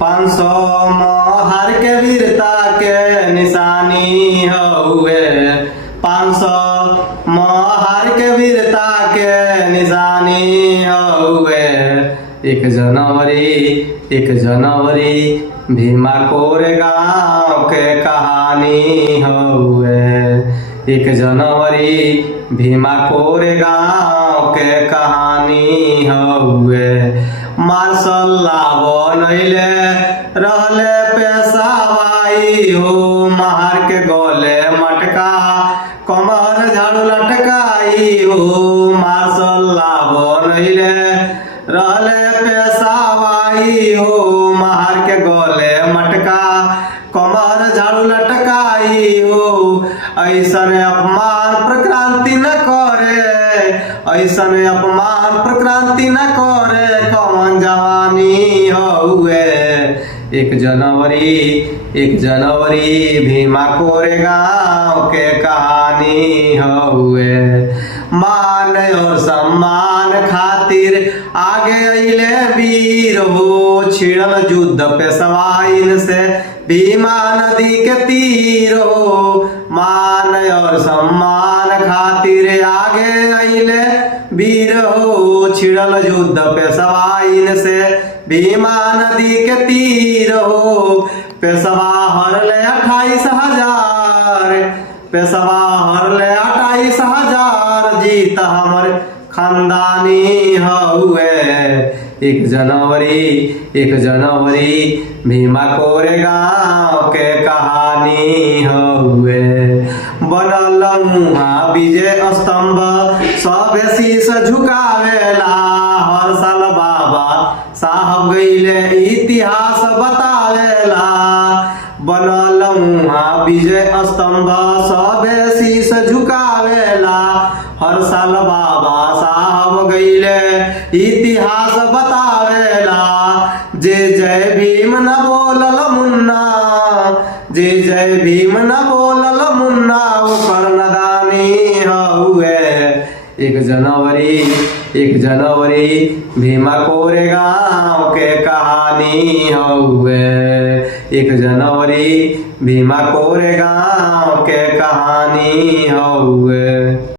500 मोहर के वीरता के निशानी हउए। 500 मोहर के वीरता के निशानी हउए। 1 जनवरी भीमा कोरेगांव के कहानी हउए। 1 जनवरी भीमा कोरेगांव के कहानी हउए। मार्शल ला बनैले रहले पेशवाई हो। महार के गले मटका कमर झाड़ू लटकाई हो। मार्शल ला बनैले रहले पेशवाई हो। महार के गले मटका कमर झाड़ू लटकाई हो। ऐसन अपमान प्रक्रांति न करे, ऐसन अपमान प्रक्रांति न करे, कौन जवानी हउए। 1 जनवरी भीमा कोरेगांव के कहानी हउए। मान और सम्मान खातिर आगे अइले वीर हो। छिड़ल युद्ध पेशवाइन से भीमा नदी के तीर हो। मान और सम्मान खातिर आगे अइले वीर हो। छिड़ल युद्ध पेशवाइन से भीमा नदी के तीर हो। पेशवा हरले 28,000, पेशवा हरले 28,000, जीत हमर खानदानी हउए। 1 जनवरी भीमा कोरेगांव के कहानी हउए। बनल उहाँ विजय स्तंभ सबे शीश झुकावेला। हर साल बाबा साहब गइले इतिहास बतावेला। बनल उहाँ विजय स्तंभ सबे शीश झुकावेला। हर साल बाबा साहब गइले इतिहास बतावेला। जे जय भीम न बोलल मुन्ना, जे जय भीम न बोलल मुन्ना, ओकर नदानी हउए। 1 जनवरी भीमा कोरेगांव के कहानी हउए। 1 जनवरी भीमा कोरेगांव के कहानी हउए।